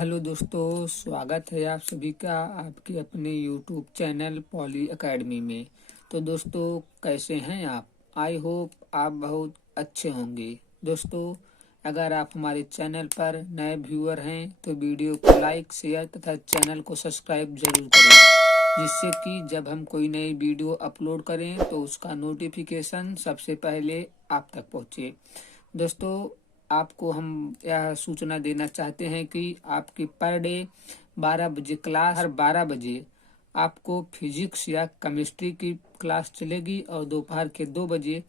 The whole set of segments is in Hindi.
हेलो दोस्तों, स्वागत है आप सभी का आपके अपने यूट्यूब चैनल पॉली एकेडमी में। तो दोस्तों, कैसे हैं आप? आई होप आप बहुत अच्छे होंगे। दोस्तों, अगर आप हमारे चैनल पर नए व्यूअर हैं तो वीडियो को लाइक, शेयर तथा चैनल को सब्सक्राइब जरूर करें, जिससे कि जब हम कोई नई वीडियो अपलोड करें तो उसका नोटिफिकेशन सबसे पहले आप तक पहुँचे। दोस्तों, आपको हम यह सूचना देना चाहते हैं कि आपकी पर डे 12 बजे क्लास, हर 12 बजे आपको फिजिक्स या केमिस्ट्री की क्लास चलेगी और दोपहर के 2 बजे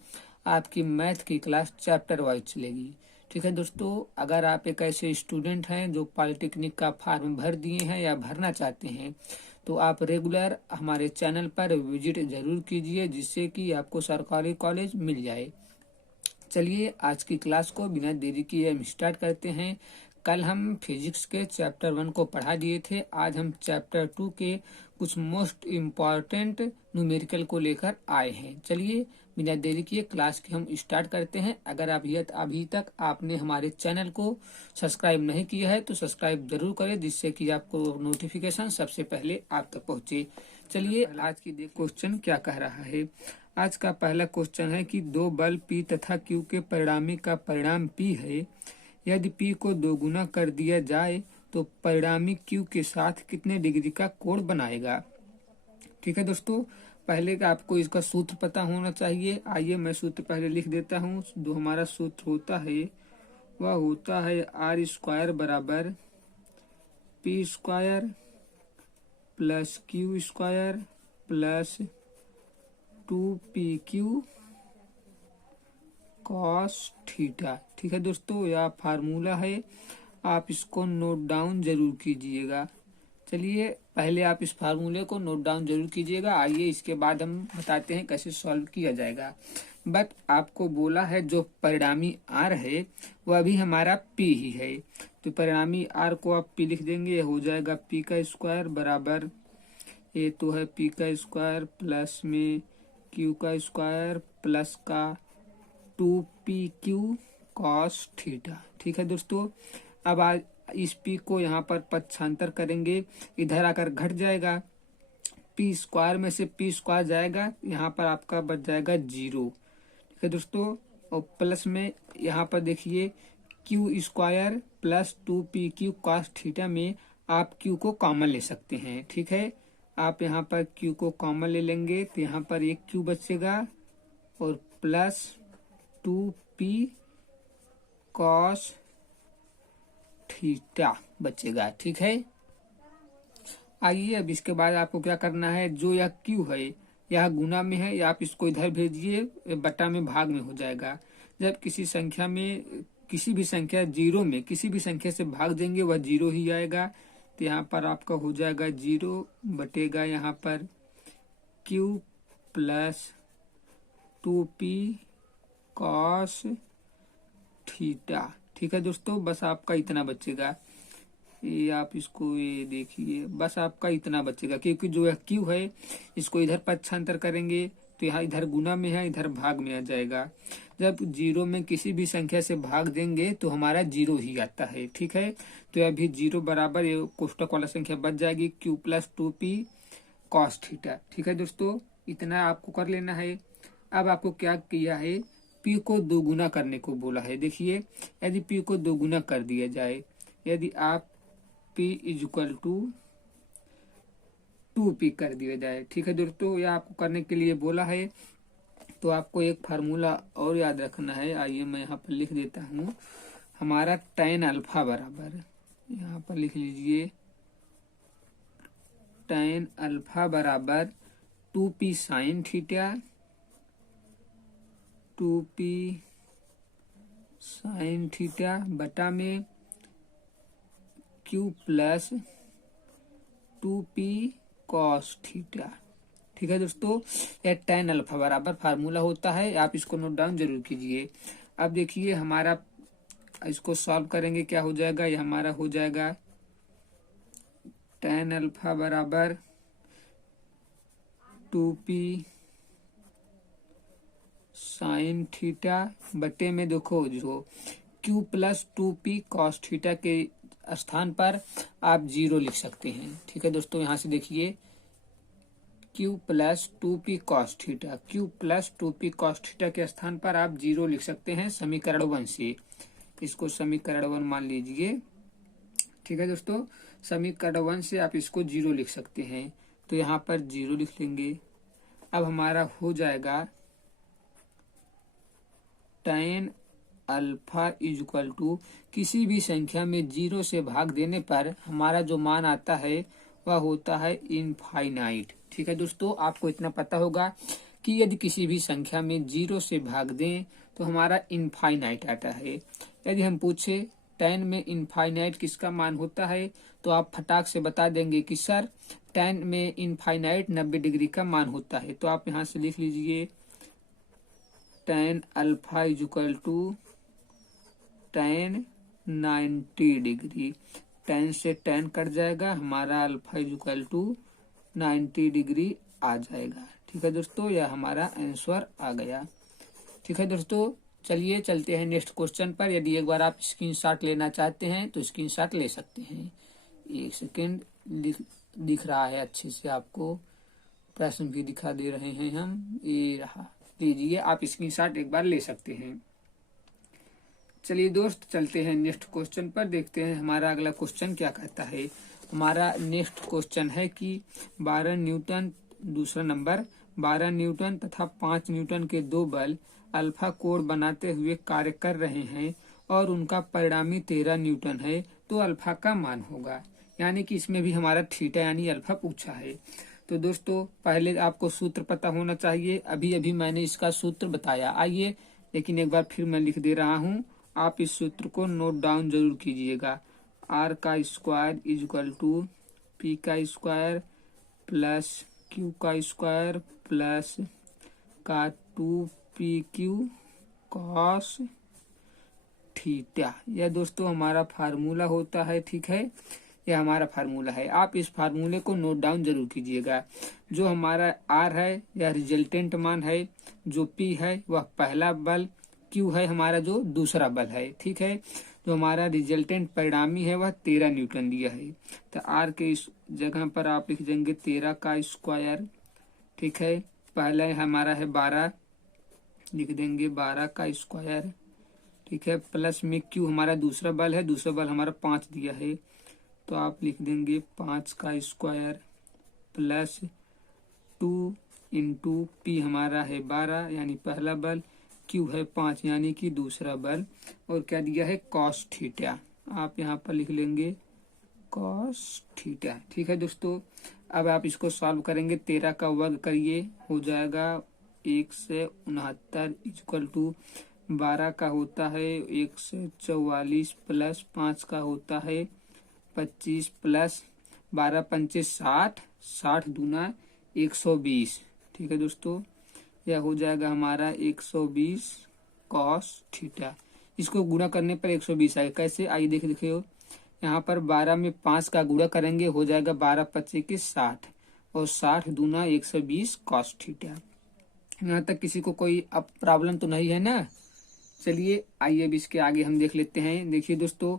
आपकी मैथ की क्लास चैप्टर वाइज चलेगी। ठीक है दोस्तों, अगर आप एक ऐसे स्टूडेंट हैं जो पॉलिटेक्निक का फॉर्म भर दिए हैं या भरना चाहते हैं तो आप रेगुलर हमारे चैनल पर विजिट जरूर कीजिए, जिससे कि आपको सरकारी कॉलेज मिल जाए। चलिए आज की क्लास को बिना देरी किए हम स्टार्ट करते हैं। कल हम फिजिक्स के चैप्टर 1 को पढ़ा दिए थे। आज हम चैप्टर 2 के कुछ मोस्ट इम्पॉर्टेंट न्यूमेरिकल को लेकर आए हैं। चलिए बिना देरी किए क्लास की हम स्टार्ट करते हैं। अगर अभी तक आपने हमारे चैनल को सब्सक्राइब नहीं किया है तो सब्सक्राइब जरूर करें, जिससे कि आपको नोटिफिकेशन सबसे पहले आप तक पहुंचे। चलिए आज की देख क्वेश्चन क्या कह रहा है। आज का पहला क्वेश्चन है कि दो बल P तथा Q के परिणामी का परिणाम P है। यदि P को दोगुना कर दिया जाए तो परिणामी Q के साथ कितने डिग्री का कोण बनाएगा। ठीक है दोस्तों, पहले का आपको इसका सूत्र पता होना चाहिए। आइए मैं सूत्र पहले लिख देता हूँ। जो हमारा सूत्र होता है वह होता है R स्क्वायर बराबर P square plus Q square plus 2PQ cos theta. ठीक है दोस्तों, यह फार्मूला है, आप इसको नोट डाउन जरूर कीजिएगा। चलिए पहले आप इस फार्मूले को नोट डाउन जरूर कीजिएगा। आइए इसके बाद हम बताते हैं कैसे सॉल्व किया जाएगा। बट आपको बोला है जो परिणामी आर है वह भी हमारा पी ही है, तो परिणामी आर को आप पी लिख देंगे। हो जाएगा पी का स्क्वायर बराबर, ये तो है पी का स्क्वायर प्लस में क्यू का स्क्वायर प्लस का 2PQ कॉस थीटा। ठीक है दोस्तों, अब आज इस पी को यहाँ पर पक्षांतर करेंगे, इधर आकर घट जाएगा। पी स्क्वायर में से पी स्क्वायर जाएगा, यहाँ पर आपका बच जाएगा 0। ठीक है दोस्तों, और प्लस में यहाँ पर देखिए Q square plus 2PQ cos theta में आप क्यू को कॉमन ले सकते हैं। ठीक है, आप यहाँ पर क्यू को कॉमन ले लेंगे तो यहाँ पर एक क्यू बचेगा और प्लस 2P कॉस थीटा बचेगा। ठीक है, आइए अब इसके बाद आपको क्या करना है, जो यह क्यू है यह गुना में है, या आप इसको इधर भेजिए, बटा में भाग में हो जाएगा। जब किसी संख्या में किसी भी संख्या 0 में किसी भी संख्या से भाग देंगे वह 0 ही आएगा। तो यहाँ पर आपका हो जाएगा 0 बटेगा यहाँ पर Q plus 2P cos theta. ठीक है दोस्तों, बस आपका इतना बचेगा। ये आप इसको ये देखिए, बस आपका इतना बचेगा, क्योंकि जो यह क्यू है इसको इधर पक्षांतर करेंगे तो यहाँ इधर गुना में है, इधर भाग में आ जाएगा। जब 0 में किसी भी संख्या से भाग देंगे तो हमारा 0 ही आता है। ठीक है, तो अभी 0 बराबर ये कोष्टक वाला संख्या बच जाएगी Q plus 2P cos theta. ठीक है दोस्तों, इतना आपको कर लेना है। अब आपको क्या किया है, P को दोगुना करने को बोला है। देखिए यदि P को दोगुना कर दिया जाए, यदि आप P इक्वल टू 2P कर दिया जाए। ठीक है दोस्तों, यह आपको करने के लिए बोला है, तो आपको एक फार्मूला और याद रखना है। आइए मैं यहाँ पर लिख देता हूँ। हमारा tan अल्फा बराबर, यहाँ पर लिख लीजिए, tan अल्फा बराबर 2P sine theta, 2P sine theta बटा में Q plus 2P cos theta. ठीक है दोस्तों, यह tan अल्फा बराबर फार्मूला होता है, आप इसको नोट डाउन जरूर कीजिए। अब देखिए हमारा इसको सॉल्व करेंगे, क्या हो जाएगा, ये हमारा हो जाएगा tan अल्फा बराबर 2P साइन थीटा बटे में देखो जो Q plus 2P cos theta के स्थान पर आप 0 लिख सकते हैं। ठीक है दोस्तों, यहाँ से देखिए q plus 2p cos theta, q plus 2p cos theta के स्थान पर आप 0 लिख सकते हैं समीकरण 1 से। इसको समीकरण 1 मान लीजिए। ठीक है दोस्तों, समीकरण 1 से आप इसको 0 लिख सकते हैं, तो यहाँ पर 0 लिख लेंगे। अब हमारा हो जाएगा tan alpha is equal to, किसी भी संख्या में 0 से भाग देने पर हमारा जो मान आता है वह होता है इनफाइनाइट। ठीक है दोस्तों, आपको इतना पता होगा कि यदि किसी भी संख्या में 0 से भाग दें तो हमारा इनफाइनाइट आता है। यदि हम पूछे tan में इनफाइनाइट किसका मान होता है, तो आप फटाक से बता देंगे कि सर tan में इनफाइनाइट 90 डिग्री का मान होता है। तो आप यहाँ से लिख लीजिए tan alpha is equal to tan 90 degree. tan से tan कट जाएगा, हमारा alpha is equal to 90 degree आ जाएगा। ठीक है दोस्तों, यह हमारा आंसर आ गया। ठीक है दोस्तों, चलिए चलते हैं नेक्स्ट क्वेश्चन पर। यदि एक बार आप स्क्रीनशॉट लेना चाहते हैं तो स्क्रीनशॉट ले सकते हैं। एक सेकेंड, दिख रहा है अच्छे से, आपको प्रश्न भी दिखा दे रहे हैं हम, ये रहा, लीजिए आप स्क्रीनशॉट एक बार ले सकते हैं। चलिए दोस्त, चलते हैं नेक्स्ट क्वेश्चन पर, देखते हैं हमारा अगला क्वेश्चन क्या कहता है। हमारा नेक्स्ट क्वेश्चन है कि 12 न्यूटन, दूसरा नंबर, 12 न्यूटन तथा 5 न्यूटन के दो बल अल्फा कोण बनाते हुए कार्य कर रहे हैं और उनका परिणामी 13 न्यूटन है, तो अल्फा का मान होगा। यानी कि इसमें भी हमारा थीटा यानी अल्फा पूछा है। तो दोस्तों, पहले आपको सूत्र पता होना चाहिए। अभी अभी मैंने इसका सूत्र बताया, आइए लेकिन एक बार फिर मैं लिख दे रहा हूँ, आप इस सूत्र को नोट डाउन जरूर कीजिएगा। r का square is equal to p का स्क्वायर प्लस q का स्क्वायर प्लस का 2pq कॉस थीटा। यह दोस्तों हमारा फार्मूला होता है। ठीक है, यह हमारा फार्मूला है। आप इस फार्मूले को नोट डाउन जरूर कीजिएगा। जो हमारा r है यह रिजल्टेंट मान है, जो p है वह पहला बल, q है हमारा जो दूसरा बल है। ठीक है, जो हमारा रिजल्टेंट परिणामी है वह 13 न्यूटन दिया है। तो r के इस जगह पर आप लिख देंगे 13 का स्क्वायर। ठीक है, पहला हमारा है 12, लिख देंगे 12 का स्क्वायर। ठीक है, प्लस में q हमारा दूसरा बल है, दूसरा बल हमारा 5 दिया है, तो आप लिख देंगे 5 का स्क्वायर प्लस 2 इंटू पी हमारा है 12 यानी पहला बल, क्यू है 5 यानी कि दूसरा बल, और क्या दिया है कॉस थीटा। आप यहाँ पर लिख लेंगे कॉस थीटा। ठीक है दोस्तों, अब आप इसको सॉल्व करेंगे, 13 का वर्ग करिए, हो जाएगा 169 इक्वल टू 12 का होता है 144 प्लस 5 का होता है 25 प्लस 12 पंचे 60, 60 दूना 120। ठीक है दोस्तों, यह हो जाएगा हमारा 120 कॉस थीटा। इसको गुणा करने पर 120 आएगा। कैसे, आइए देखिए, यहाँ पर 12 में 5 का गुणा करेंगे, हो जाएगा 12 पच्चीस की 60 और 60 दूना 120 कॉस थीटा। यहाँ तक किसी को कोई अब प्रॉब्लम तो नहीं है ना। चलिए आइए अब इसके आगे हम देख लेते हैं। देखिए दोस्तों,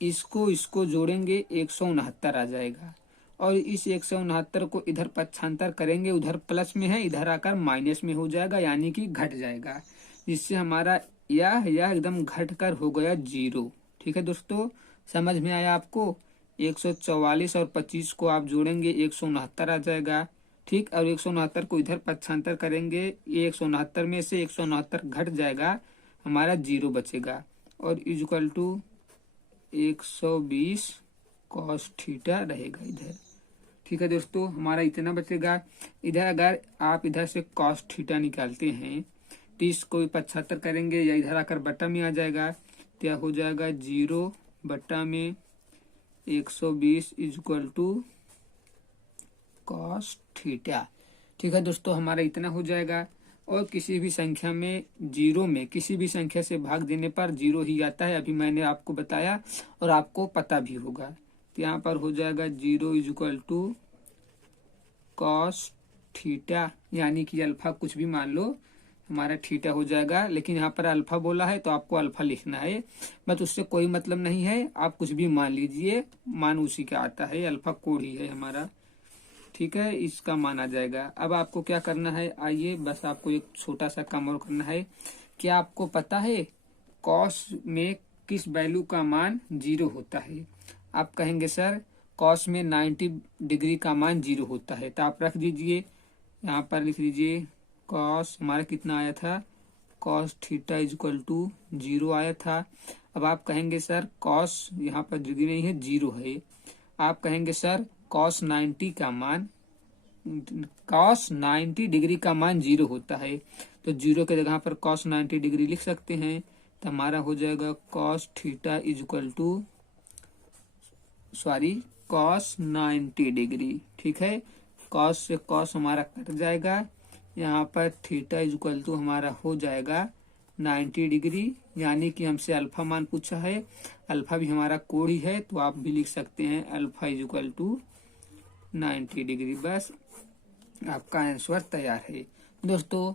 इसको जोड़ेंगे 169 आ जाएगा, और इस 169 को इधर पक्षांतर करेंगे, उधर प्लस में है, इधर आकर माइनस में हो जाएगा, यानी कि घट जाएगा, जिससे हमारा यह एकदम घट कर हो गया 0। ठीक है दोस्तों, समझ में आया आपको। 144 और 25 को आप जोड़ेंगे 169 आ जाएगा। ठीक, और 169 को इधर पक्षांतर करेंगे, ये 169 में से 169 घट जाएगा, हमारा 0 बचेगा, और इक्वल टू 120 कॉस थीटा रहेगा इधर। ठीक है दोस्तों, हमारा इतना बचेगा। इधर अगर आप इधर से कॉस थीटा निकालते हैं, 30 को 75 करेंगे, या इधर आकर बटा में आ जाएगा, क्या हो जाएगा 0 बटा में 120 इक्वल टू कॉस थीटा। ठीक है दोस्तों, हमारा इतना हो जाएगा। और किसी भी संख्या में 0 में किसी भी संख्या से भाग देने पर 0 ही आता है, अभी मैंने आपको बताया और आपको पता भी होगा। तो यहाँ पर हो जाएगा 0 इक्वल टू कॉस थीटा, यानी कि अल्फा कुछ भी मान लो, हमारा थीटा हो जाएगा। लेकिन यहाँ पर अल्फा बोला है तो आपको अल्फा लिखना है, बट उससे कोई मतलब नहीं है, आप कुछ भी मान लीजिए, मान उसी का आता है, अल्फा कोड ही है हमारा, ठीक है, इसका मान आ जाएगा। अब आपको क्या करना है, आइए बस आपको एक छोटा सा काम और करना है। क्या आपको पता है कॉस में किस वैल्यू का मान 0 होता है? आप कहेंगे सर कॉस में 90 डिग्री का मान 0 होता है, तो आप रख दीजिए, यहाँ पर लिख दीजिए कॉस हमारा कितना आया था, cos theta is equal to 0 आया था। अब आप कहेंगे सर कॉस यहाँ पर डिग्री नहीं है 0 है, आप कहेंगे सर कॉस 90 का मान, कॉस 90 डिग्री का मान 0 होता है, तो 0 के जगह पर कॉस 90 डिग्री लिख सकते हैं, तो हमारा हो जाएगा cos theta is equal to cos 90 degree, ठीक है। कॉस से कॉस हमारा कट जाएगा, यहाँ पर थीटा इज इक्वल टू हमारा हो जाएगा 90 डिग्री, यानी कि हमसे अल्फा मान पूछा है, अल्फा भी हमारा कोड ही है, तो आप भी लिख सकते हैं alpha is equal to 90 degree. बस आपका आंसर तैयार है। दोस्तों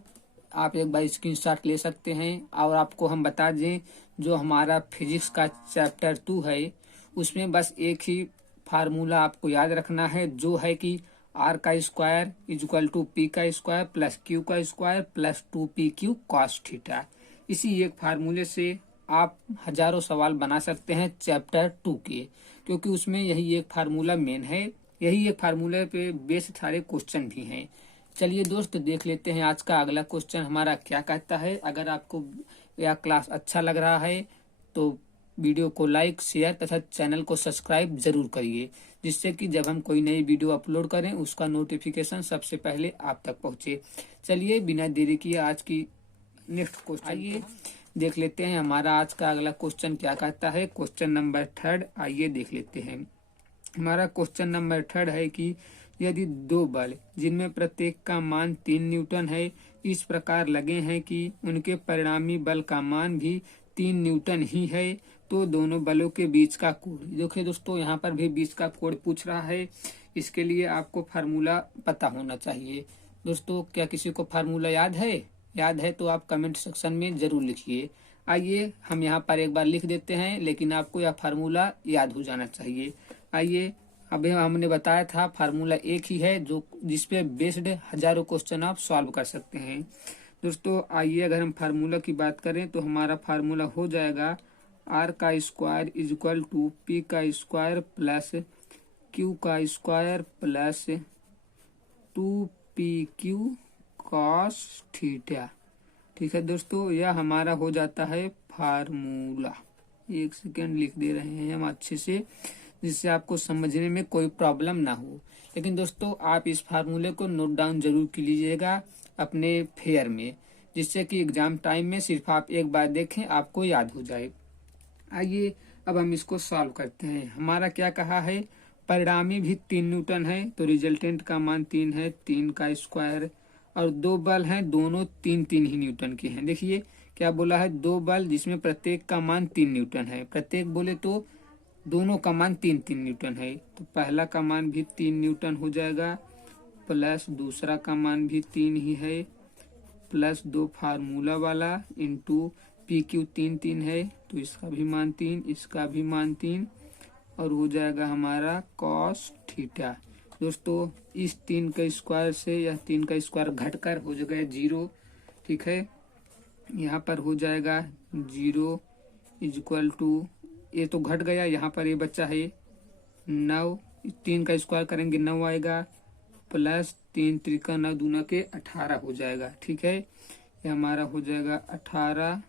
आप एक बार स्क्रीनशॉट ले सकते हैं। और आपको हम बता दें, जो हमारा फिजिक्स का चैप्टर 2 है उसमें बस एक ही फार्मूला आपको याद रखना है, जो है कि आर का square is equal to P का स्क्वायर प्लस क्यू का square plus 2pq cos theta. इसी एक फार्मूले से आप हजारों सवाल बना सकते हैं चैप्टर 2 के, क्योंकि उसमें यही एक फार्मूला मेन है, यही एक फार्मूले पे बेस्ड सारे क्वेश्चन भी हैं। चलिए दोस्त देख लेते हैं आज का अगला क्वेश्चन हमारा क्या कहता है। अगर आपको यह क्लास अच्छा लग रहा है तो वीडियो को लाइक शेयर तथा चैनल को सब्सक्राइब जरूर करिए, जिससे कि जब हम कोई नई वीडियो अपलोड करें उसका नोटिफिकेशन सबसे पहले आप तक पहुंचे। चलिए बिना देरी किए आज की नेक्स्ट क्वेश्चन आइए देख लेते हैं। हमारा आज का अगला क्वेश्चन क्या कहता है, क्वेश्चन नंबर 3 आइए देख लेते हैं। हमारा क्वेश्चन नंबर 3 है कि यदि दो बल जिनमें प्रत्येक का मान 3 न्यूटन है इस प्रकार लगे हैं कि उनके परिणामी बल का मान भी 3 न्यूटन ही है, तो दोनों बलों के बीच का कोण। देखिए दोस्तों यहाँ पर भी बीच का कोण पूछ रहा है, इसके लिए आपको फार्मूला पता होना चाहिए। दोस्तों क्या किसी को फार्मूला याद है? याद है तो आप कमेंट सेक्शन में जरूर लिखिए। आइए हम यहाँ पर एक बार लिख देते हैं, लेकिन आपको यह फार्मूला याद हो जाना चाहिए। आइए अभी हमने बताया था फार्मूला एक ही है, जो जिसपे बेस्ड हजारों क्वेश्चन आप सॉल्व कर सकते हैं। दोस्तों आइए अगर हम फार्मूला की बात करें तो हमारा फार्मूला हो जाएगा आर का square is equal to P का स्क्वायर प्लस क्यू का square plus 2pq cos theta. ठीक है दोस्तों, यह हमारा हो जाता है फार्मूला। एक सेकेंड लिख दे रहे हैं हम अच्छे से, जिससे आपको समझने में कोई प्रॉब्लम ना हो। लेकिन दोस्तों आप इस फार्मूले को नोट डाउन जरूर कर लीजिएगा अपने फेयर में, जिससे कि एग्जाम टाइम में सिर्फ आप एक बार देखें आपको याद हो जाए। आइए अब हम इसको सॉल्व करते हैं। हमारा क्या कहा है, परिणामी भी 3 न्यूटन है, तो रिजल्टेंट का मान 3 है, 3 का स्क्वायर, और दो बल हैं दोनों 3 ही न्यूटन के हैं। देखिए क्या बोला है, दो बल जिसमें प्रत्येक का मान 3 न्यूटन है, प्रत्येक बोले तो दोनों का मान 3 न्यूटन है, तो पहला का मान भी 3 न्यूटन हो जाएगा, प्लस दूसरा का मान भी 3 ही है, प्लस 2 फार्मूला वाला इंटू पी क्यू 3 है, तो इसका भी मान 3, इसका भी मान 3, और हो जाएगा हमारा कॉस थीटा। दोस्तों इस 3 का स्क्वायर से यह 3 का स्क्वायर घटकर हो जाएगा 0। ठीक है, यहाँ पर हो जाएगा 0 इज इक्वल टू, ये तो घट गया, यहाँ पर ये बच्चा है 9, 3 का स्क्वायर करेंगे 9 आएगा, प्लस 3 त्रिका 9 दूना के 18 हो जाएगा। ठीक है, ये हमारा हो जाएगा 18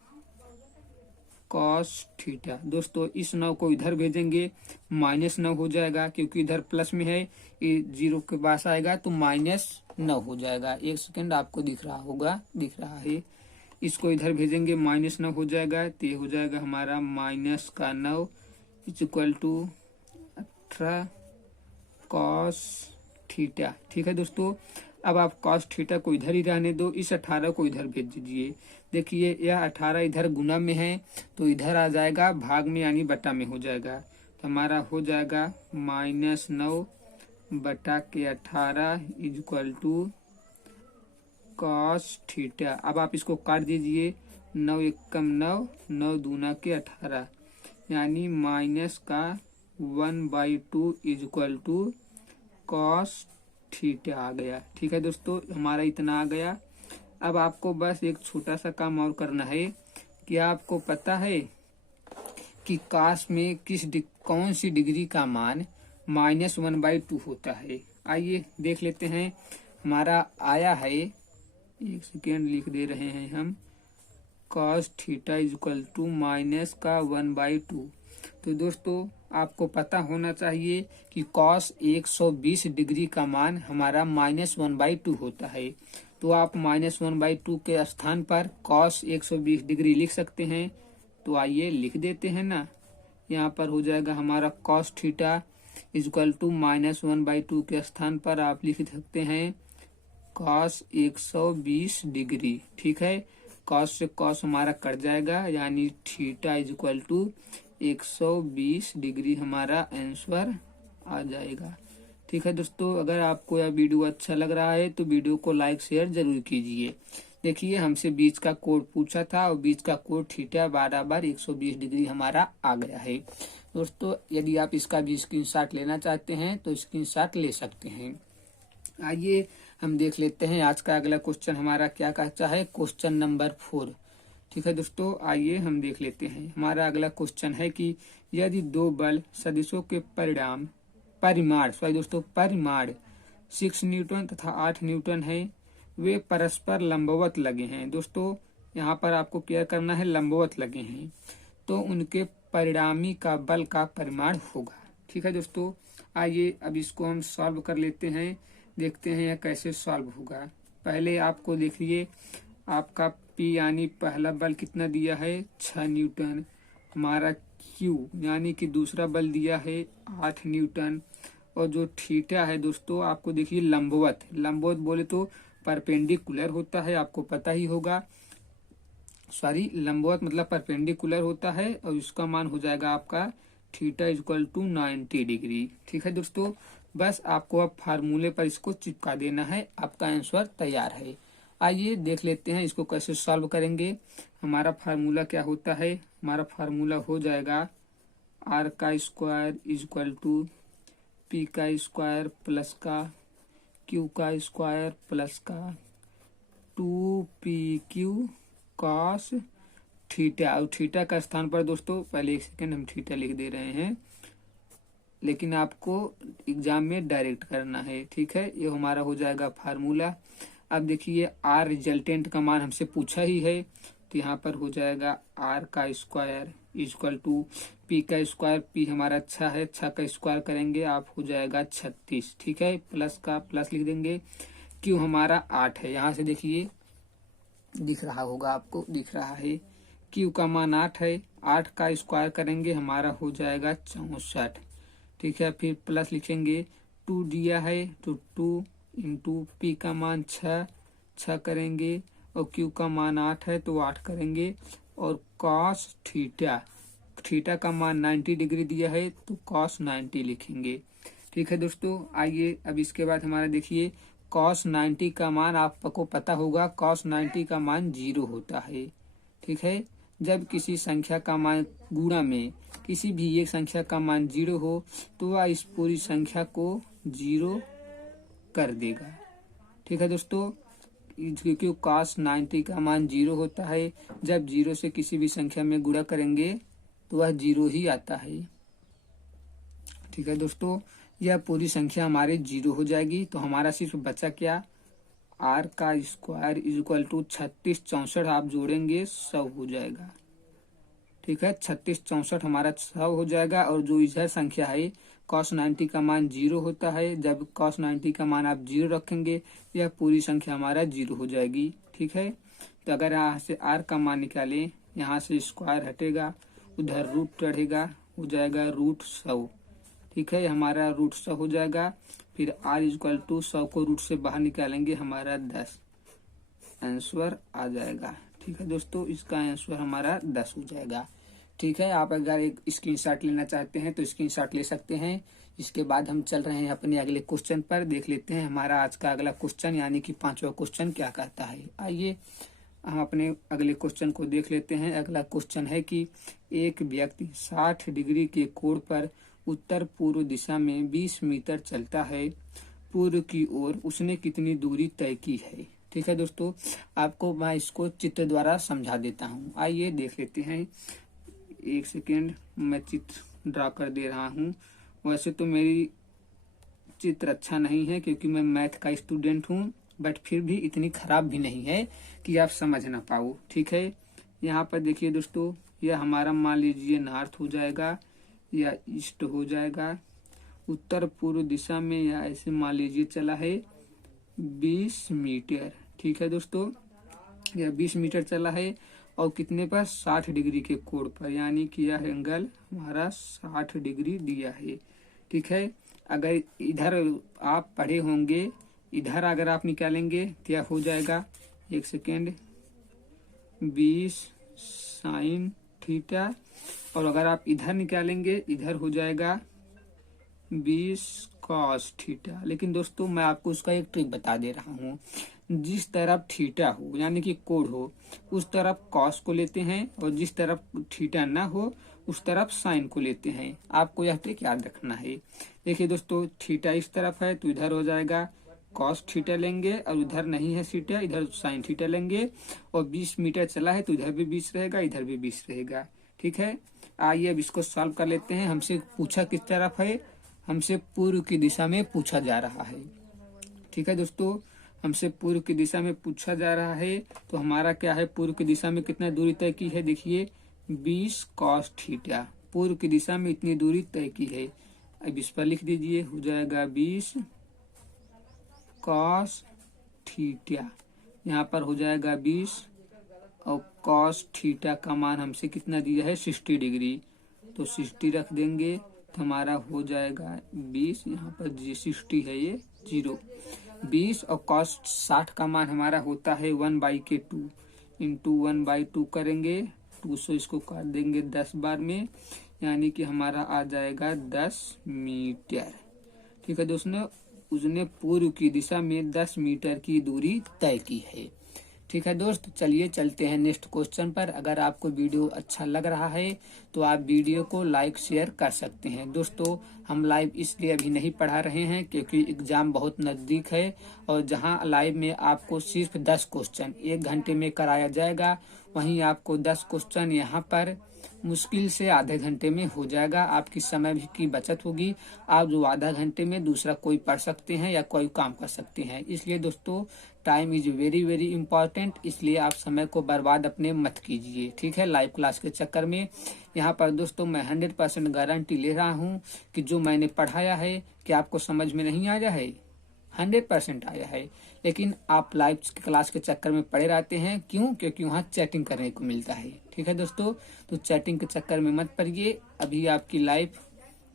कॉस थीटा। दोस्तों इस 9 को इधर भेजेंगे, -9 हो जाएगा, क्योंकि इधर प्लस में है, ये 0 के पास आएगा तो -9 हो जाएगा। एक सेकेंड आपको दिख रहा होगा, दिख रहा है, इसको इधर भेजेंगे -9 हो जाएगा, तो ये हो जाएगा हमारा -9 is equal to 18 cos theta. ठीक है दोस्तों, अब आप कॉस थीटा को इधर ही रहने दो, इस 18 को इधर भेज दीजिए। देखिए यह 18 इधर गुना में है तो इधर आ जाएगा भाग में, यानी बटा में हो जाएगा, तो हमारा हो जाएगा -9 बटा के 18 is equal to cos theta. अब आप इसको काट दीजिए, 9 एकम 9, 9 दूना के 18, यानी माइनस का 1/2 is equal to cos theta आ गया। ठीक है दोस्तों, हमारा इतना आ गया। अब आपको बस एक छोटा सा काम और करना है कि आपको पता है कि कॉस में कौन सी डिग्री का मान -1/2 होता है। आइए देख लेते हैं। हमारा आया है, एक सेकेंड लिख दे रहे हैं हम, cos theta is equal to minus का 1/2। तो दोस्तों आपको पता होना चाहिए कि कॉस 120 डिग्री का मान हमारा -1/2 होता है। तो आप -1/2 के स्थान पर कॉस 120 डिग्री लिख सकते हैं। तो आइए लिख देते हैं ना। यहाँ पर हो जाएगा हमारा cos theta is equal to -1/2 के स्थान पर आप लिख सकते हैं कॉस 120 डिग्री। ठीक है, कॉस से कॉस हमारा कट जाएगा, यानी theta is equal to 120 degree हमारा आंसर आ जाएगा। ठीक है दोस्तों, अगर आपको यह वीडियो अच्छा लग रहा है तो वीडियो को लाइक शेयर जरूर कीजिए। देखिए हमसे बीच का कोड पूछा था और बीच का कोड थीटा बराबर 120 डिग्री हमारा आ गया है। दोस्तों यदि आप इसका भी स्क्रीनशॉट लेना चाहते हैं तो स्क्रीनशॉट ले सकते हैं। आइए हम देख लेते हैं आज का अगला क्वेश्चन हमारा क्या कहता है, क्वेश्चन नंबर 4। ठीक है दोस्तों, आइए हम देख लेते हैं। हमारा अगला क्वेश्चन है कि यदि दो बल सदिशों के परिमाण 6 न्यूटन तथा 8 न्यूटन है, वे परस्पर लंबवत लगे हैं। दोस्तों यहाँ पर आपको क्या करना है, लंबवत लगे हैं, तो उनके परिणामी का बल का परिमाण होगा। ठीक है दोस्तों, आइए अब इसको हम सॉल्व कर लेते हैं, देखते हैं यह कैसे सॉल्व होगा। पहले आपको देखिए, आपका P यानी पहला बल कितना दिया है, 6 न्यूटन। हमारा Q यानी कि दूसरा बल दिया है 8 न्यूटन। और जो थीटा है दोस्तों, आपको देखिए लंबवत बोले तो परपेंडिकुलर होता है, आपको पता ही होगा। सॉरी, लंबवत मतलब परपेंडिकुलर होता है, और इसका मान हो जाएगा आपका theta is equal to 90 degree. ठीक है दोस्तों, बस आपको अब फार्मूले पर इसको चिपका देना है, आपका आंसर तैयार है। आइए देख लेते हैं इसको कैसे सॉल्व करेंगे। हमारा फार्मूला क्या होता है, हमारा फार्मूला हो जाएगा r का square is equal to p का स्क्वायर प्लस का q का स्क्वायर प्लस का 2pq cos थीटा। और थीटा का स्थान पर दोस्तों पहले एक सेकंड हम थीटा लिख दे रहे हैं, लेकिन आपको एग्जाम में डायरेक्ट करना है। ठीक है, ये हमारा हो जाएगा फार्मूला। अब देखिए आर रिजल्टेंट का मान हमसे पूछा ही है, तो यहाँ पर हो जाएगा आर का स्क्वायर इक्वल टू पी का स्क्वायर, पी हमारा 6 है, 6 का स्क्वायर करेंगे आप हो जाएगा 36। ठीक है, प्लस का प्लस लिख देंगे। क्यू हमारा 8 है, यहाँ से देखिए दिख रहा होगा, आपको दिख रहा है, क्यू का मान 8 है, 8 का स्क्वायर करेंगे हमारा हो जाएगा 64। ठीक है, फिर प्लस लिखेंगे, 2 दिया है तो 2 इंटू पी का मान 6 करेंगे, और क्यू का मान 8 है तो 8 करेंगे, और कॉस थीटा का मान 90 डिग्री दिया है तो कॉस 90 लिखेंगे। ठीक है दोस्तों, आइए अब इसके बाद हमारा देखिए कॉस 90 का मान आपको पता होगा, कॉस 90 का मान 0 होता है। ठीक है, जब किसी संख्या का मान गुणा में किसी भी एक संख्या का मान 0 हो तो वह इस पूरी संख्या को 0 कर देगा। ठीक है दोस्तों, क्योंकि कॉस 90 का मान 0 होता है, जब 0 से किसी भी संख्या में गुणा करेंगे तो वह 0 ही आता है। ठीक है दोस्तों, यह पूरी संख्या हमारे 0 हो जाएगी, तो हमारा सिर्फ बचा क्या, आर का स्क्वायर इज इक्वल टू 36 64 आप जोड़ेंगे 100 हो जाएगा। ठीक है, 36 64 हमारा 100 हो जाएगा। और जो इधर संख्या है cos 90 का मान 0 होता है, जब cos 90 का मान आप 0 रखेंगे यह पूरी संख्या हमारा 0 हो जाएगी। ठीक है, तो अगर यहाँ से r का मान निकालें, यहाँ से स्क्वायर हटेगा, उधर रूट चढ़ेगा, हो जाएगा √100। ठीक है, हमारा √100 हो जाएगा। फिर r इक्वल टू 100 को रूट से बाहर निकालेंगे हमारा 10, आंसर आ जाएगा। ठीक है दोस्तों, इसका आंसर हमारा 10 हो जाएगा। ठीक है, आप अगर एक स्क्रीनशॉट लेना चाहते हैं तो स्क्रीनशॉट ले सकते हैं, इसके बाद हम चल रहे हैं अपने अगले क्वेश्चन पर। देख लेते हैं हमारा आज का अगला क्वेश्चन यानी कि 5वां क्वेश्चन क्या कहता है। आइए हम अपने अगले क्वेश्चन को देख लेते हैं। अगला क्वेश्चन है कि एक व्यक्ति 60 डिग्री के कोण पर उत्तर पूर्व दिशा में 20 मीटर चलता है, पूर्व की ओर उसने कितनी दूरी तय की है। ठीक है दोस्तों, आपको मैं इसको चित्र द्वारा समझा देता हूँ। आइए देख लेते हैं। एक सेकेंड, मैं चित्र ड्रा कर दे रहा हूँ। वैसे तो मेरी चित्र अच्छा नहीं है क्योंकि मैं मैथ का स्टूडेंट हूँ, बट फिर भी इतनी खराब भी नहीं है कि आप समझ ना पाओ। ठीक है, यहाँ पर देखिए दोस्तों, यह हमारा मान लीजिए नॉर्थ हो जाएगा या ईस्ट हो जाएगा। उत्तर पूर्व दिशा में या ऐसे मान लीजिए चला है 20 मीटर। ठीक है दोस्तों, यह 20 मीटर चला है और कितने पर, 60 डिग्री के कोण पर, यानी कि यह एंगल हमारा 60 डिग्री दिया है। ठीक है, अगर इधर आप पढ़े होंगे, इधर अगर आप निकालेंगे क्या हो जाएगा, एक सेकेंड, 20 साइन थीटा, और अगर आप इधर निकालेंगे इधर हो जाएगा 20 कॉस थीटा। लेकिन दोस्तों मैं आपको उसका एक ट्रिक बता दे रहा हूँ। जिस तरफ थीटा हो यानी कि कोण हो उस तरफ कॉस को लेते हैं, और जिस तरफ थीटा ना हो उस तरफ साइन को लेते हैं। आपको यह ट्रिक याद रखना है। देखिए दोस्तों, थीटा इस तरफ है तो इधर हो जाएगा कॉस थीटा लेंगे, और उधर नहीं है थीटा, इधर साइन थीटा लेंगे। और 20 मीटर चला है तो इधर भी 20 रहेगा, इधर भी 20 रहेगा। ठीक है, आइए अब इसको सॉल्व कर लेते हैं। हमसे पूछा किस तरफ है, हमसे पूर्व की दिशा में पूछा जा रहा है। ठीक है दोस्तों, हमसे पूर्व की दिशा में पूछा जा रहा है, तो हमारा क्या है, पूर्व की दिशा में कितना दूरी तय की है, देखिए 20 कॉस थीटा, पूर्व की दिशा में इतनी दूरी तय की है। अब इस पर लिख दीजिए, हो जाएगा 20 कॉस थीटा, यहाँ पर हो जाएगा 20, और कॉस थीटा का मान हमसे कितना दिया है, 60 डिग्री, तो 60 रख देंगे तो हमारा हो जाएगा 20, यहाँ पर 60 है ये 0, 20, और कॉस 60 का मान हमारा होता है 1/2, इंटू 1/2 करेंगे, 200 इसको काट देंगे 10 बार में, यानी कि हमारा आ जाएगा 10 मीटर। ठीक है दोस्तों, उसने पूर्व की दिशा में 10 मीटर की दूरी तय की है। ठीक है दोस्त, चलिए चलते हैं नेक्स्ट क्वेश्चन पर। अगर आपको वीडियो अच्छा लग रहा है तो आप वीडियो को लाइक शेयर कर सकते हैं। दोस्तों हम लाइव इसलिए अभी नहीं पढ़ा रहे हैं क्योंकि एग्जाम बहुत नज़दीक है, और जहां लाइव में आपको सिर्फ 10 क्वेश्चन 1 घंटे में कराया जाएगा, वहीं आपको 10 क्वेश्चन यहाँ पर मुश्किल से आधे घंटे में हो जाएगा। आपकी समय भी की बचत होगी। आप जो आधा घंटे में दूसरा कोई पढ़ सकते हैं या कोई काम कर सकते हैं। इसलिए दोस्तों time is very very important, इसलिए आप समय को बर्बाद अपने मत कीजिए। ठीक है, लाइव क्लास के चक्कर में। यहाँ पर दोस्तों मैं 100% गारंटी ले रहा हूँ कि जो मैंने पढ़ाया है कि आपको समझ में नहीं आया है, 100% आया है। लेकिन आप लाइव क्लास के चक्कर में पड़े रहते हैं, क्यों? क्योंकि वहाँ चैटिंग करने को मिलता है। ठीक है दोस्तों, तो चैटिंग के चक्कर में मत पड़िए। अभी आपकी लाइफ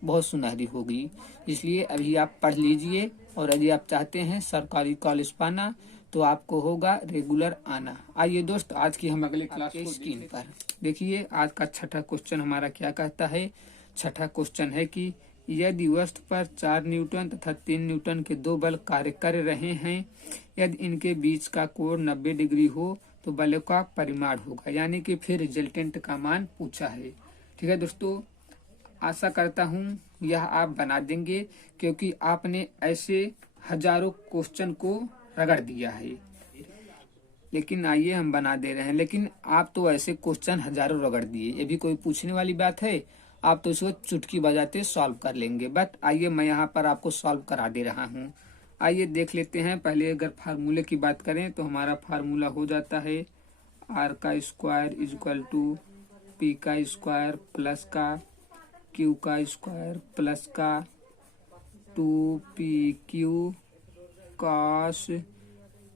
बहुत सुनहरी होगी, इसलिए अभी आप पढ़ लीजिए। और यदि आप चाहते हैं सरकारी कॉलेज पाना तो आपको होगा रेगुलर आना। आइए दोस्त, आज की हम अगले क्लास के स्क्रीन पर देखिए। आज का छठा क्वेश्चन हमारा क्या कहता है। छठा क्वेश्चन है कि यदि वस्तु पर 4 न्यूटन तथा 3 न्यूटन के 2 बल कार्य कर रहे हैं, यदि इनके बीच का कोण 90 डिग्री हो तो बलों का परिमाण होगा, यानी कि फिर रिजल्टेंट का मान पूछा है। ठीक है दोस्तों, आशा करता हूँ यह आप बना देंगे, क्योंकि आपने ऐसे हजारों क्वेश्चन को रगड़ दिया है। लेकिन आइए हम बना दे रहे हैं, लेकिन आप तो ऐसे क्वेश्चन हजारों रगड़ दिए, ये भी कोई पूछने वाली बात है? आप तो इसको चुटकी बजाते सॉल्व कर लेंगे। बट आइए मैं यहाँ पर आपको सॉल्व करा दे रहा हूँ। आइए देख लेते हैं। पहले अगर फार्मूले की बात करें तो हमारा फार्मूला हो जाता है r का square is equal to p का स्क्वायर प्लस का q का स्क्वायर प्लस का 2pq cos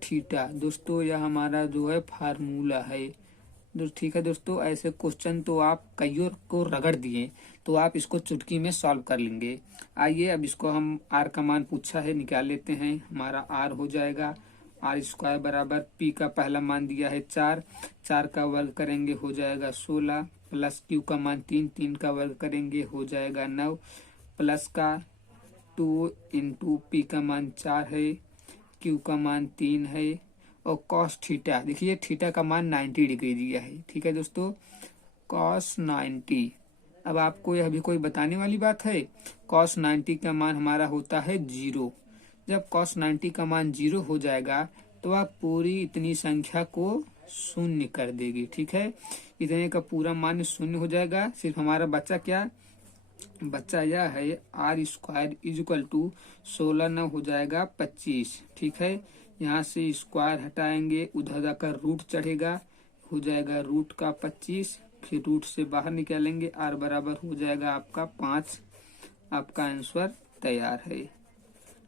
थीटा। दोस्तों यह हमारा जो है फार्मूला है। ठीक है दोस्तों, ऐसे क्वेश्चन तो आप कईयों को रगड़ दिए, तो आप इसको चुटकी में सॉल्व कर लेंगे। आइए अब इसको हम r का मान पूछा है निकाल लेते हैं। हमारा r हो जाएगा r स्क्वायर बराबर p का पहला मान दिया है 4, 4 का वर्ग करेंगे हो जाएगा 16, प्लस q का मान 3, 3 का वर्ग करेंगे हो जाएगा 9, प्लस का 2 इंटू पी का मान 4 है, क्यू का मान 3 है, और कॉस थीटा, देखिए थीटा का मान 90 डिग्री दिया है। ठीक है दोस्तों, कॉस 90। अब आपको यह भी कोई बताने वाली बात है, कॉस 90 का मान हमारा होता है 0। जब कॉस 90 का मान 0 हो जाएगा तो आप पूरी इतनी संख्या को शून्य कर देगी। ठीक है, इतने का पूरा मान शून्य हो जाएगा। सिर्फ हमारा बच्चा क्या, बच्चा यह है R square is equal to 16 न हो जाएगा 25। ठीक है, यहाँ से स्क्वायर हटाएंगे, उधर जाकर रूट चढ़ेगा, हो जाएगा रूट का 25, फिर रूट से बाहर निकालेंगे, आर बराबर हो जाएगा आपका 5। आपका आंसर तैयार है।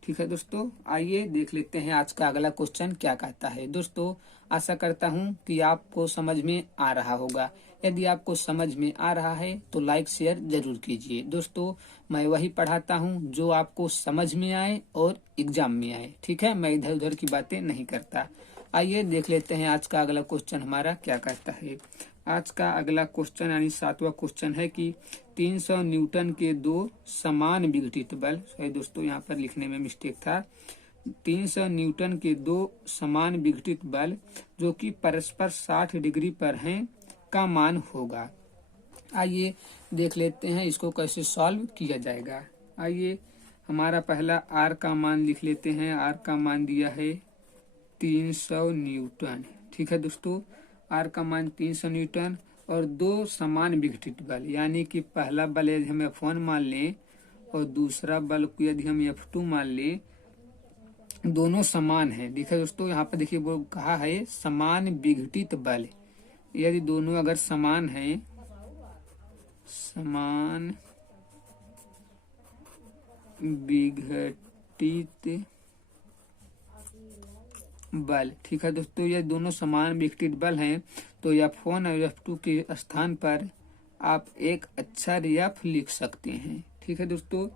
ठीक है दोस्तों, आइए देख लेते हैं आज का अगला क्वेश्चन क्या कहता है। दोस्तों, आशा करता हूं कि आपको समझ में आ रहा होगा। यदि आपको समझ में आ रहा है तो लाइक शेयर जरूर कीजिए। दोस्तों, मैं वही पढ़ाता हूं जो आपको समझ में आए और एग्जाम में आए। ठीक है, मैं इधर उधर की बातें नहीं करता। आइए देख लेते हैं आज का अगला क्वेश्चन हमारा क्या कहता है। आज का अगला क्वेश्चन यानी 7वां क्वेश्चन है कि 300 न्यूटन के 2 समान विघटित बल, सॉरी दोस्तों यहाँ पर लिखने में मिस्टेक था, 300 न्यूटन के 2 समान विघटित बल जो कि परस्पर 60 डिग्री पर हैं का मान होगा। आइए देख लेते हैं इसको कैसे सॉल्व किया जाएगा। आइए हमारा पहला आर का मान लिख लेते हैं। आर का मान दिया है 300 न्यूटन। ठीक है दोस्तों, आर का मान 300 न्यूटन और 2 समान विघटित बल, यानी कि पहला बल यदि हम F1 मान लें और दूसरा बल को यदि हम F2 मान लें, दोनों समान है। देखिए दोस्तों, यहाँ पर देखिए वो कहा है समान विघटित बल। यदि दोनों अगर समान है, समान विघटित बल, ठीक है दोस्तों, ये दोनों समान विघटित बल हैं तो F1 और F2 के स्थान पर आप एक अक्षर F लिख सकते हैं। ठीक है दोस्तों,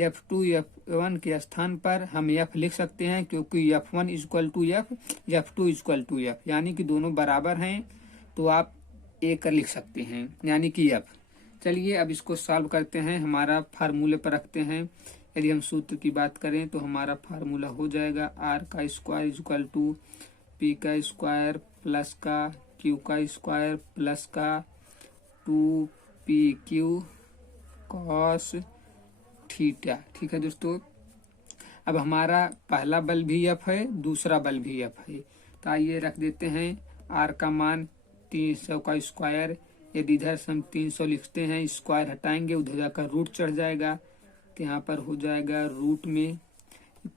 F2 F1 के स्थान पर हम F लिख सकते हैं क्योंकि F1 equal to F, F2 equal to F, यानी कि दोनों बराबर हैं तो आप एक लिख सकते हैं, यानी कि F। चलिए अब इसको सॉल्व करते हैं, हमारा फार्मूले पर रखते हैं। यदि हम सूत्र की बात करें तो हमारा फार्मूला हो जाएगा आर का स्क्वायर इक्वल टू पी का स्क्वायर प्लस का क्यू का स्क्वायर प्लस का 2pq कॉस थीटा। ठीक है दोस्तों, अब हमारा पहला बल भी F है, दूसरा बल भी F है, तो आइए रख देते हैं आर का मान 300 का स्क्वायर। यदि इधर से हम 300 लिखते हैं, स्क्वायर हटाएंगे, उधर जाकर रूट चढ़ जाएगा, तो यहाँ पर हो जाएगा रूट में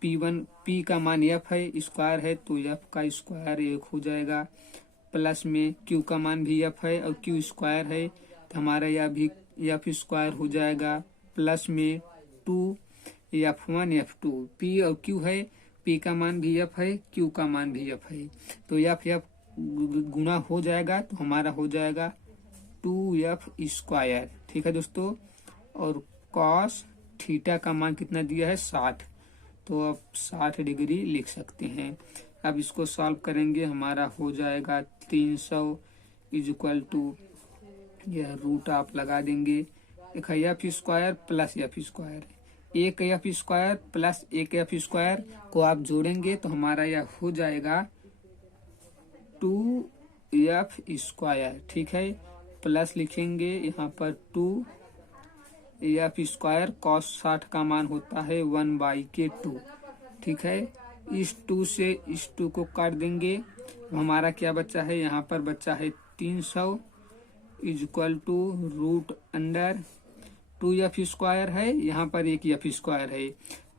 P1, P का मान F है, स्क्वायर है तो F का स्क्वायर 1 हो जाएगा, प्लस में Q का मान भी F है और Q स्क्वायर है तो हमारा यह भी F स्क्वायर हो जाएगा, प्लस में 2F1 F2, P और Q है, P का मान भी F है, Q का मान भी F है, तो F गुना हो जाएगा तो हमारा हो जाएगा 2F स्क्वायर। ठीक है दोस्तों, और कॉस थीटा का मान कितना दिया है 60, तो अब 60 डिग्री लिख सकते हैं। अब इसको सॉल्व करेंगे, हमारा हो जाएगा 300 इज इक्वल टू, यह रूट आप लगा देंगे, एक F square plus F square, एक F स्क्वायर प्लस एक F स्क्वायर को आप जोड़ेंगे तो हमारा यह हो जाएगा 2F स्क्वायर। ठीक है, प्लस लिखेंगे यहाँ पर 2F स्क्वायर कॉस 60 का मान होता है 1/2। ठीक है, इस 2 से इस 2 को काट देंगे, हमारा क्या बचा है, यहाँ पर बचा है 300 is equal to root under 2F square है, यहाँ पर एक F स्क्वायर है,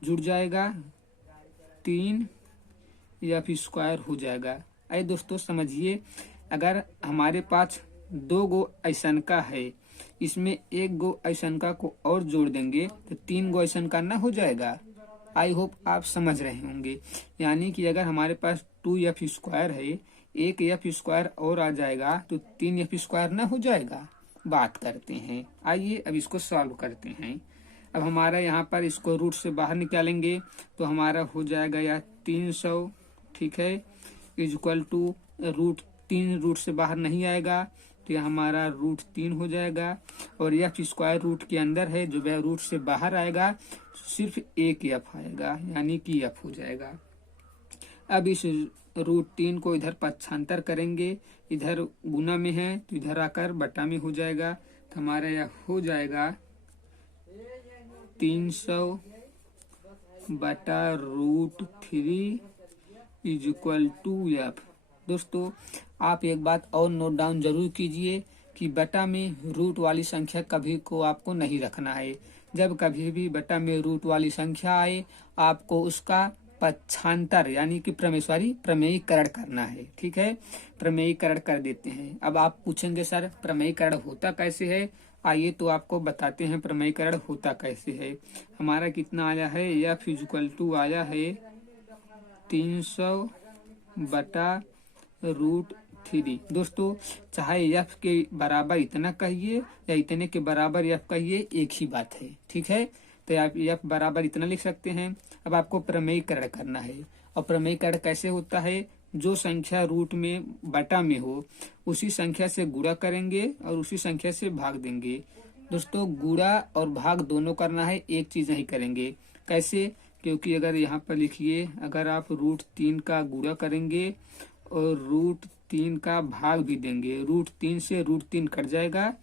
जुड़ जाएगा 3F स्क्वायर हो जाएगा। आइए दोस्तों समझिए, अगर हमारे पास 2 गो ऐसनका है, इसमें 1 गो ऐसनका को और जोड़ देंगे तो 3 गो ऐसनका ना हो जाएगा। आई होप आप समझ रहे होंगे, यानी कि अगर हमारे पास 2F स्क्वायर है, एक F स्क्वायर और आ जाएगा तो 3F स्क्वायर ना हो जाएगा। बात करते हैं, आइए अब इसको सॉल्व करते हैं। अब हमारा यहाँ पर इसको रूट से बाहर निकालेंगे तो हमारा हो जाएगा यह 300, ठीक है, is equal to root 3 root से बाहर नहीं आएगा तो यह हमारा √3 हो जाएगा। और यह स्क्वायर रूट के अंदर है, जो वह रूट से बाहर आएगा सिर्फ एक एफ आएगा, यानी कि एफ हो जाएगा। अब इस √3 को इधर पक्षांतर करेंगे, इधर गुना में है तो इधर आकर बटा में हो जाएगा। तो हमारा यह हो जाएगा 300 बटा √3 इज इक्वल टू एफ। दोस्तों आप एक बात और नोट डाउन जरूर कीजिए कि बटा में रूट वाली संख्या कभी को आपको नहीं रखना है। जब कभी भी बटा में रूट वाली संख्या आए, आपको उसका पक्षांतर यानी कि प्रमेयीकरण करना है। ठीक है, प्रमेयीकरण कर देते हैं। अब आप पूछेंगे सर प्रमेयीकरण होता कैसे है, आइए तो आपको बताते हैं प्रमेयीकरण होता कैसे है। हमारा कितना आया है, एफ इज इक्वल टू आया है 300 बटा √3। दोस्तों चाहे एफ के बराबर इतना कहिए या इतने के बराबर एफ कहिए, एक ही बात है। ठीक है, तो आप एफ बराबर इतना लिख सकते हैं। अब आपको प्रमेयीकरण करना है, और प्रमेयीकरण कैसे होता है, जो संख्या रूट में बटा में हो उसी संख्या से गुणा करेंगे और उसी संख्या से भाग देंगे। दोस्तों गुणा और भाग दोनों करना है, एक चीज नहीं करेंगे। कैसे, क्योंकि अगर यहाँ पर लिखिए, अगर आप √3 का गुणा करेंगे और √3 का भाग भी देंगे, √3 से √3 कट जाएगा,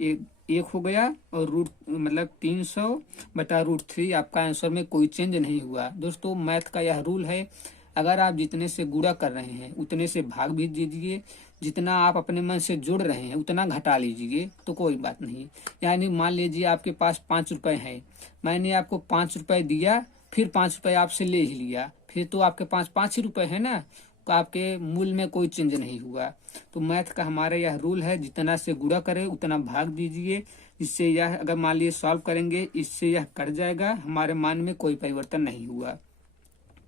एक हो गया, और रूट मतलब 300 बटा √3 आपका आंसर में कोई चेंज नहीं हुआ। दोस्तों मैथ का यह रूल है, अगर आप जितने से गुणा कर रहे हैं उतने से भाग भी दीजिए, जितना आप अपने मन से जोड़ रहे हैं उतना घटा लीजिए, तो कोई बात नहीं। यानी मान लीजिए आपके पास 5 रुपए हैं, मैंने आपको 5 रुपए दिया, फिर 5 रुपए आपसे ले ही लिया, फिर तो आपके पास 5 ही रुपए है ना, तो आपके मूल में कोई चेंज नहीं हुआ। तो मैथ का हमारा यह रूल है, जितना से गुणा करें उतना भाग दीजिए। इससे यह अगर मान लीजिए सॉल्व करेंगे, इससे यह कट जाएगा, हमारे मान में कोई परिवर्तन नहीं हुआ।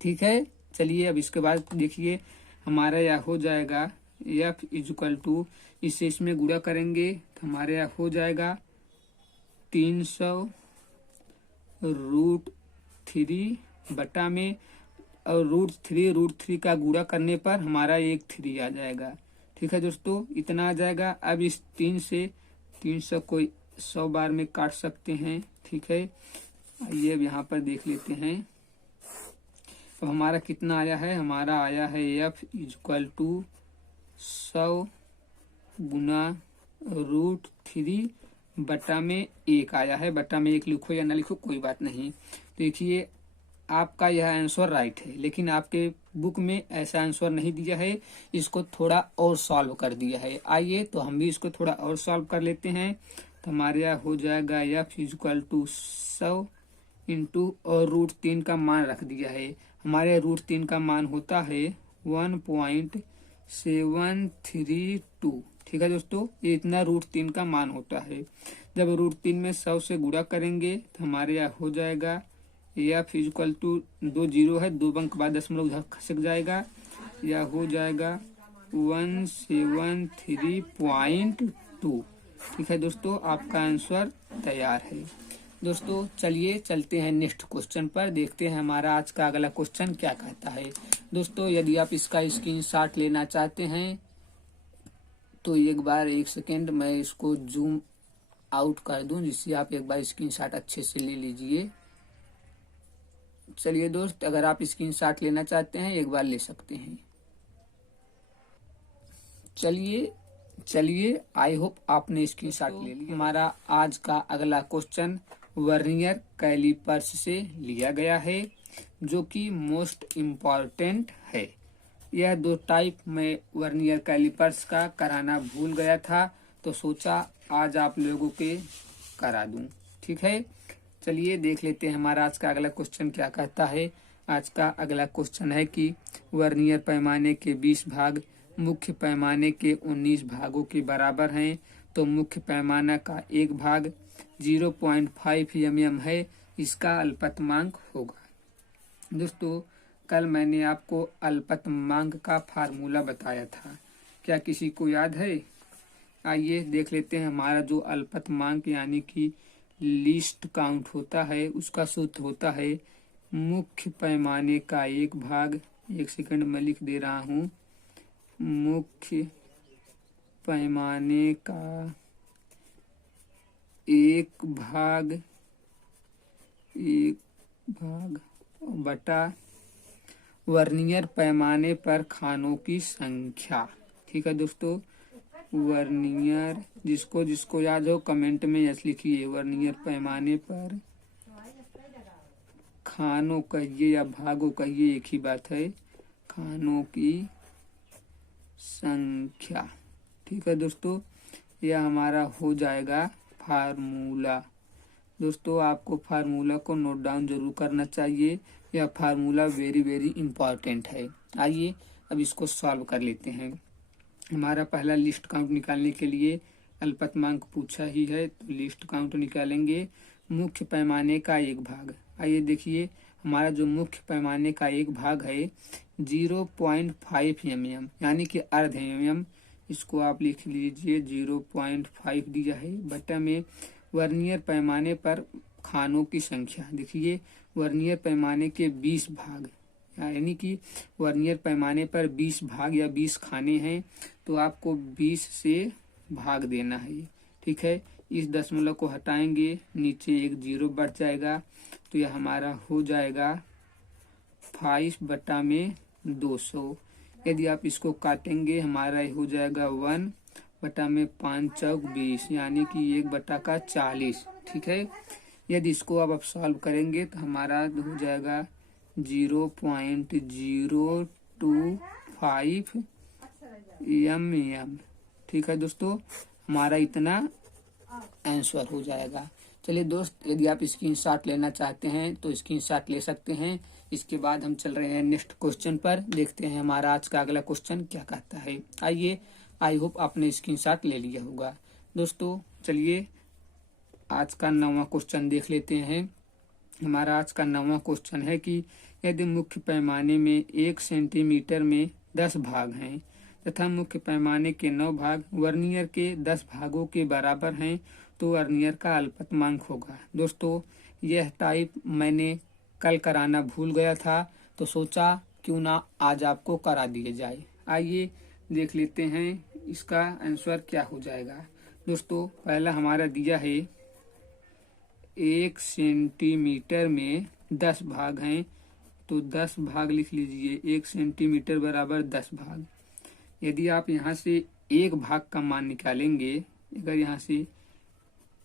ठीक है, चलिए अब इसके बाद देखिए हमारा यह हो जाएगा एफ इज इक्वल टू, इससे इसमें गुणा करेंगे तो हमारे यह हो जाएगा 300 √3 बटा में, और √3 का गुणा करने पर हमारा एक 3 आ जाएगा। ठीक है दोस्तों, इतना आ जाएगा। अब इस 3 से 300 को 100 बार में काट सकते हैं। ठीक है, आइए अब यहाँ पर देख लेते हैं। तो हमारा कितना आया है, हमारा आया है एफ इज इक्वल टू 100 गुना √3 बटा में 1 आया है। बटा में 1 लिखो या ना लिखो कोई बात नहीं। देखिए आपका यह आंसर राइट है, लेकिन आपके बुक में ऐसा आंसर नहीं दिया है, इसको थोड़ा और सॉल्व कर दिया है। आइए तो हम भी इसको थोड़ा और सॉल्व कर लेते हैं। तो हमारे यहाँ हो जाएगा F is equal to 100 into, और √3 का मान रख दिया है। हमारे √3 का मान होता है 1.732। ठीक है दोस्तों, ये इतना √3 का मान होता है। जब √3 में 100 से गुणा करेंगे तो हमारे यहाँ हो जाएगा F is equal to, 2 zero है, 2 अंक बाद दशमलव उधर खसक जाएगा, यह हो जाएगा 173.2। ठीक है दोस्तों, आपका आंसर तैयार है। दोस्तों चलिए चलते हैं नेक्स्ट क्वेश्चन पर, देखते हैं हमारा आज का अगला क्वेश्चन क्या कहता है। दोस्तों यदि आप इसका स्क्रीनशॉट लेना चाहते हैं तो एक बार 1 सेकेंड मैं इसको जूम आउट कर दूं, जिससे आप एक बार स्क्रीनशॉट अच्छे से ले लीजिए। चलिए दोस्त, अगर आप स्क्रीनशॉट लेना चाहते हैं एक बार ले सकते हैं। चलिए आई होप आपने स्क्रीनशॉट ले लिया। हमारा आज का अगला क्वेश्चन वर्नियर कैलिपर्स से लिया गया है, जो कि मोस्ट इम्पॉर्टेंट है। यह 2 टाइप में वर्नियर कैलिपर्स का कराना भूल गया था, तो सोचा आज आप लोगों के करा दूं। ठीक है, चलिए देख लेते हैं हमारा आज का अगला क्वेश्चन क्या कहता है। आज का अगला क्वेश्चन है कि वर्नियर पैमाने के 20 भाग मुख्य पैमाने के 19 भागों के बराबर हैं, तो मुख्य पैमाना का एक भाग 0.5 mm है, इसका अल्पतमांक होगा। दोस्तों कल मैंने आपको अल्पतमांक का फार्मूला बताया था, क्या किसी को याद है? आइए देख लेते हैं। हमारा जो अल्पतमांक यानी कि लीस्ट काउंट होता है, उसका सूत्र होता है मुख्य पैमाने का एक भाग, 1 सेकंड में लिख दे रहा हूँ, मुख्य पैमाने का एक भाग बटा वर्नियर पैमाने पर खानों की संख्या। ठीक है दोस्तों, वर्नियर जिसको जिसको याद हो कमेंट में यस लिखिए। वर्नियर पैमाने पर खानों कहिए या भागों कहिए, एक ही बात है, खानों की संख्या। ठीक है दोस्तों, यह हमारा हो जाएगा फार्मूला। दोस्तों आपको फार्मूला को नोट डाउन जरूर करना चाहिए, यह फार्मूला वेरी वेरी इंपॉर्टेंट है। आइए अब इसको सॉल्व कर लेते हैं। हमारा पहला लिस्ट काउंट निकालने के लिए अल्पतमांक पूछा ही है, तो लिस्ट काउंट निकालेंगे। मुख्य पैमाने का एक भाग, आइए देखिए हमारा जो मुख्य पैमाने का एक भाग है 0.5 mm यानी कि अर्ध mm, इसको आप लिख लीजिए 0.5 दिया है, बटा में वर्नियर पैमाने पर खानों की संख्या। देखिए वर्नियर पैमाने के 20 भाग, यानी कि वर्नियर पैमाने पर 20 भाग या 20 खाने हैं, तो आपको 20 से भाग देना है। ठीक है, इस दशमलव को हटाएंगे, नीचे एक 0 बढ़ जाएगा, तो यह हमारा हो जाएगा 5 बटा में 200। यदि आप इसको काटेंगे हमारा हो जाएगा 1 बटा में 5 चौक 20, यानी कि 1 बटा का 40। ठीक है, यदि इसको अब आप सॉल्व करेंगे तो हमारा हो जाएगा 0.025 mm। ठीक है दोस्तों, हमारा इतना आंसर हो जाएगा। चलिए दोस्त, यदि आप स्क्रीनशॉट लेना चाहते हैं तो स्क्रीनशॉट ले सकते हैं। इसके बाद हम चल रहे हैं नेक्स्ट क्वेश्चन पर, देखते हैं हमारा आज का अगला क्वेश्चन क्या कहता है। आइए, आई होप आपने स्क्रीनशॉट ले लिया होगा। दोस्तों चलिए आज का 9वां क्वेश्चन देख लेते हैं। हमारा आज का 9वां क्वेश्चन है कि यदि मुख्य पैमाने में 1 सेंटीमीटर में 10 भाग हैं तथा मुख्य पैमाने के 9 भाग वर्नियर के 10 भागों के बराबर हैं, तो वर्नियर का अल्पतमांक होगा। दोस्तों यह टाइप मैंने कल कराना भूल गया था, तो सोचा क्यों ना आज आपको करा दिया जाए। आइए देख लेते हैं इसका आंसर क्या हो जाएगा। दोस्तों पहला हमारा दिया है 1 सेंटीमीटर में 10 भाग हैं, तो 10 भाग लिख लीजिए। 1 सेंटीमीटर बराबर 10 भाग। यदि आप यहाँ से एक भाग का मान निकालेंगे, अगर यहाँ से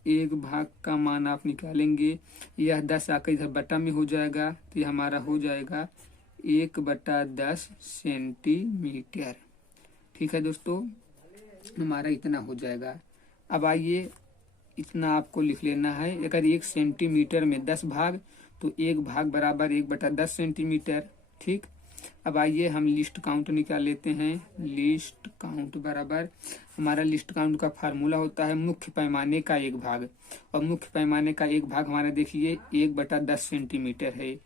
एक भाग का मान आप निकालेंगे, यह 10 आकर इधर बटा में हो जाएगा, तो यह हमारा हो जाएगा 1 बटा 10 सेंटीमीटर। ठीक है दोस्तों, हमारा इतना हो जाएगा। अब आइए इतना आपको लिख लेना है। अगर 1 सेंटीमीटर में 10 भाग, तो एक भाग बराबर 1 बटा 10 सेंटीमीटर। ठीक, अब आइए हम लिस्ट काउंट निकाल लेते हैं। लिस्ट काउंट बराबर, हमारा लिस्ट काउंट का फार्मूला होता है मुख्य पैमाने का एक भाग, और मुख्य पैमाने का एक भाग हमारा देखिए 1 बटा 10 सेंटीमीटर है।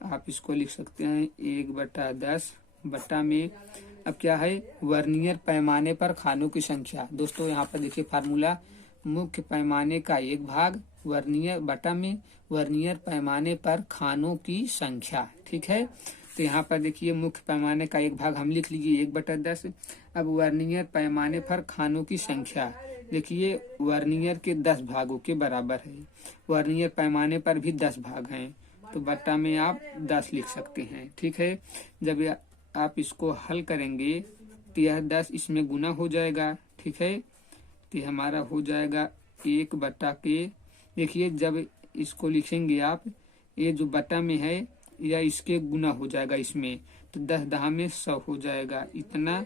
आप इसको लिख सकते हैं 1 बटा 10 बटा में, अब क्या है, वर्नियर पैमाने पर खानों की संख्या। दोस्तों यहाँ पर देखिए फार्मूला, मुख्य पैमाने का एक भाग वर्नियर बटा में वर्नियर पैमाने पर खानों की संख्या। ठीक है, तो यहाँ पर देखिए मुख्य पैमाने का एक भाग हम लिख लीजिए 1 बटा 10। अब वर्नियर पैमाने पर खानों की संख्या, देखिए वर्नियर के 10 भागों के बराबर है, वर्नियर पैमाने पर भी 10 भाग हैं, तो बटा में आप 10 लिख सकते हैं। ठीक है, जब आप इसको हल करेंगे तो यह 10 इसमें गुना हो जाएगा। ठीक है, तो हमारा हो जाएगा 1 बटा के, देखिए जब इसको लिखेंगे आप, ये जो बटा में है या इसके गुना हो जाएगा इसमें, तो 10 दहा में 100 हो जाएगा इतना।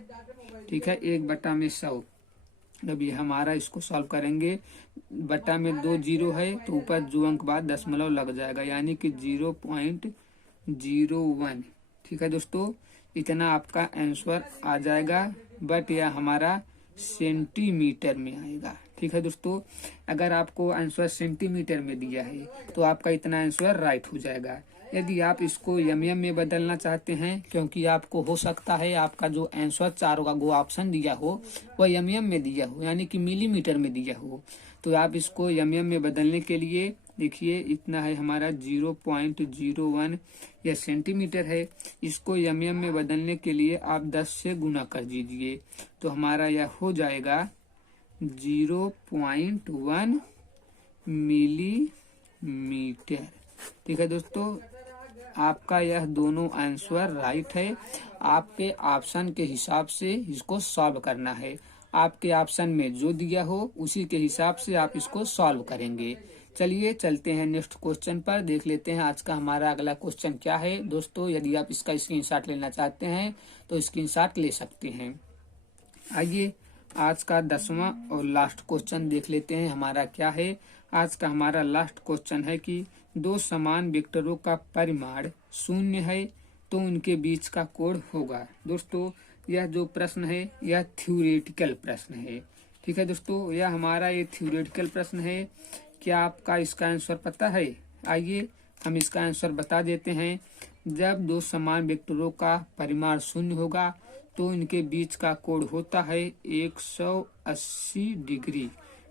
ठीक है, 1 बटा में 100। अब ये हमारा इसको सॉल्व करेंगे, बटा में 2 0 है, तो ऊपर जो अंक बाद दशमलव लग जाएगा, यानी कि 0.01। ठीक है दोस्तों, इतना आपका आंसर आ जाएगा, बट यह हमारा सेंटीमीटर में आएगा। ठीक है दोस्तों, अगर आपको आंसर सेंटीमीटर में दिया है तो आपका इतना आंसर राइट हो जाएगा। यदि आप इसको एमएम में बदलना चाहते हैं, क्योंकि आपको हो सकता है आपका जो आंसर चारों का वो ऑप्शन दिया हो वह एमएम में दिया हो, यानी कि मिलीमीटर में दिया हो, तो आप इसको एमएम में बदलने के लिए देखिए इतना है हमारा 0.01 यह सेंटीमीटर है। इसको mm में बदलने के लिए आप 10 से गुना कर दीजिए तो हमारा यह हो जाएगा 0.1 मिलीमीटर। ठीक है दोस्तों, आपका यह दोनों आंसर राइट है। आपके ऑप्शन के हिसाब से इसको सॉल्व करना है। आपके ऑप्शन में जो दिया हो उसी के हिसाब से आप इसको सॉल्व करेंगे। चलिए चलते हैं नेक्स्ट क्वेश्चन पर, देख लेते हैं आज का हमारा अगला क्वेश्चन क्या है। दोस्तों यदि आप इसका स्क्रीनशॉट लेना चाहते हैं तो स्क्रीनशॉट ले सकते हैं। आइए आज का 10वां और लास्ट क्वेश्चन देख लेते हैं हमारा क्या है। आज का हमारा लास्ट क्वेश्चन है कि दो समान वेक्टरों का परिमाण शून्य है तो उनके बीच का कोण होगा। दोस्तों यह जो प्रश्न है यह थ्योरेटिकल प्रश्न है। ठीक है दोस्तों, यह हमारा ये थ्योरेटिकल प्रश्न है। क्या आपका इसका आंसर पता है? आइए हम इसका आंसर बता देते हैं। जब दो समान वेक्टरों का परिमाण शून्य होगा तो इनके बीच का कोण होता है 180 डिग्री।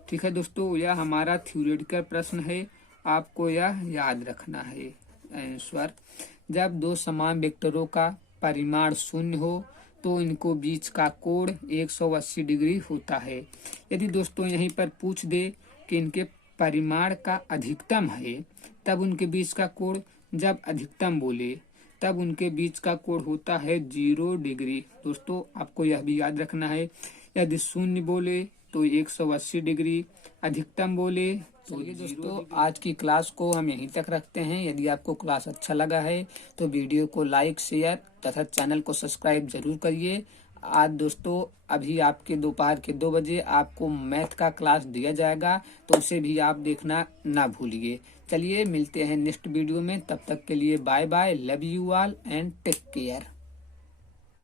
ठीक है दोस्तों, यह हमारा थ्योरेटिकल प्रश्न है, आपको यह याद रखना है आंसर। जब दो समान वेक्टरों का परिमाण शून्य हो तो इनको बीच का कोण 180 डिग्री होता है। यदि दोस्तों यहीं पर पूछ दे कि इनके परिमाण का अधिकतम है तब उनके बीच का कोण, जब अधिकतम बोले तब उनके बीच का कोण होता है 0 डिग्री। दोस्तों आपको यह भी याद रखना है, यदि शून्य बोले तो 180 डिग्री, अधिकतम बोले तो दोस्तों आज की क्लास को हम यहीं तक रखते हैं। यदि आपको क्लास अच्छा लगा है तो वीडियो को लाइक, शेयर तथा चैनल को सब्सक्राइब जरूर करिए। आज दोस्तों अभी आपके दोपहर के 2 बजे आपको मैथ का क्लास दिया जाएगा तो उसे भी आप देखना ना भूलिए। चलिए मिलते हैं नेक्स्ट वीडियो में, तब तक के लिए bye bye, love you all and take care.